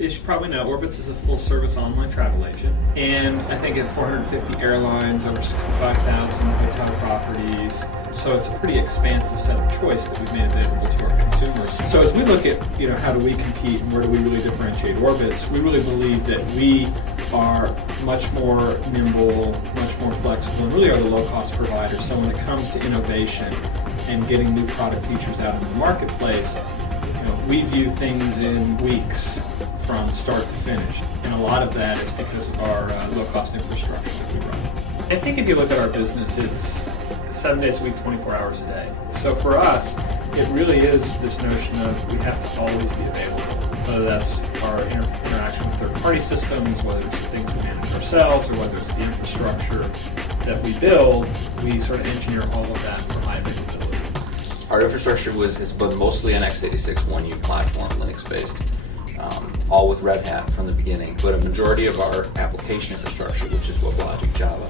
as you probably know, Orbitz is a full-service online travel agent, and I think it's 450 airlines, over 65,000 hotel properties. So it's a pretty expansive set of choice that we've made available to our consumers. So as we look at, how do we compete and where do we really differentiate Orbitz, we really believe that we are much more nimble, much more flexible, and really are the low-cost provider. So when it comes to innovation and getting new product features out in the marketplace, we view things in weeks from start to finish, and a lot of that is because of our low-cost infrastructure that we run. I think if you look at our business, it's 7 days a week, 24 hours a day. So for us, it really is this notion of we have to always be available, whether that's our interaction with third-party systems, whether it's the things we manage ourselves, or whether it's the infrastructure that we build. We sort of engineer all of that for high availability. Our infrastructure has been mostly an x86 1U platform, Linux-based, all with Red Hat from the beginning. But a majority of our application infrastructure, which is WebLogic Java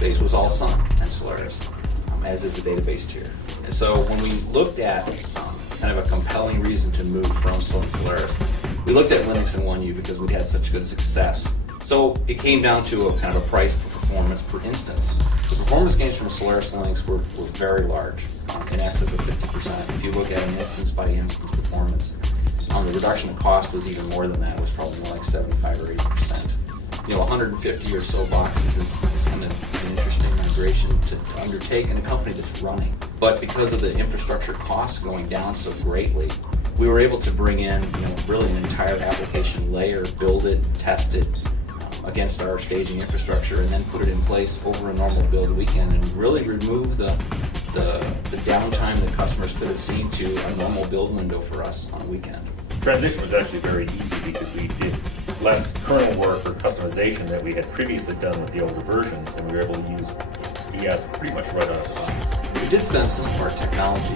based, was all Sun and Solaris, as is the database tier. And so when we looked at kind of a compelling reason to move from Sun and Solaris, we looked at Linux and 1U because we'd had such good success. So it came down to a kind of a price per performance per instance. The performance gains from Solaris and Linux were very large, in excess of 50%. If you look at an instance by instance performance, the reduction in cost was even more than that. It was probably more like 75 or 80%. 150 or so boxes is kind of an interesting migration to undertake in a company that's running. But because of the infrastructure costs going down so greatly, we were able to bring in really an entire application layer, build it, test it against our staging infrastructure, and then put it in place over a normal build weekend, and really remove the downtime that customers could have seen to a normal build window for us on a weekend. Transition was actually very easy because we did less kernel work or customization that we had previously done with the older versions, and we were able to use ES pretty much right out of the box. We did send some of our technology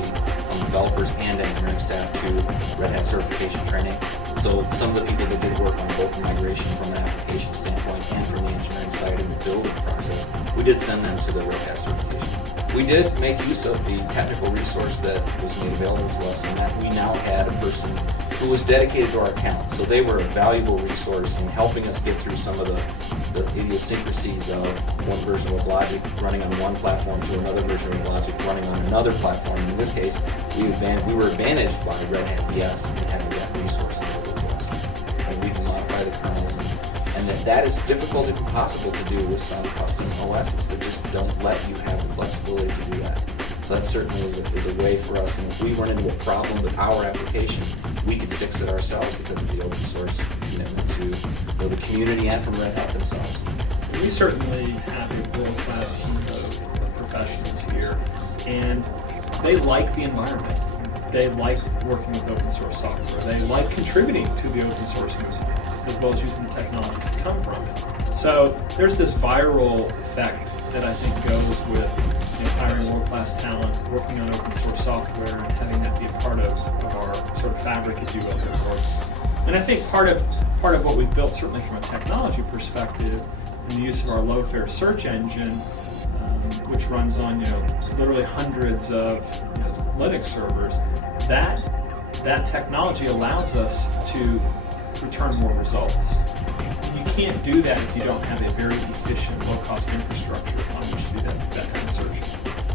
developers and engineering staff to Red Hat certification training. So some of the people that did work on both the migration from an application standpoint and from the engineering side in the build process, we did send them to the Red Hat certification. We did make use of the technical resource that was made available to us, and that we now had a person who was dedicated to our account. So they were a valuable resource in helping us get through some of the idiosyncrasies of one version of Logic running on one platform to another version of Logic running on another platform. In this case, we were advantaged by Red Hat ES and having that resource available to us. And we can modify the kernels, and that is difficult if impossible to do with some custom OSs that just don't let you have the flexibility to do that. So that certainly is a way for us, and if we run into a problem with our application, we could fix it ourselves because of the open source commitment to the community and from Red Hat themselves. We certainly have a world-class team of professionals here, and they like the environment. They like working with open source software. They like contributing to the open source movement, as well as using the technologies that come from it. So there's this viral effect that I think goes with hiring world-class talent, working on open source software, and having that be a part of our sort of fabric, if you will, here at Orbitz. And I think part of what we've built, certainly from a technology perspective, in the use of our low-fare search engine, which runs on literally hundreds of Linux servers, that technology allows us to return more results. You can't do that if you don't have a very efficient, low-cost infrastructure on which to do that kind of search.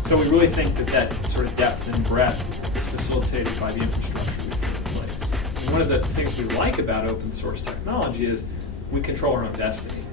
So we really think that sort of depth and breadth is facilitated by the infrastructure we've put in place. And one of the things we like about open source technology is we control our own destiny.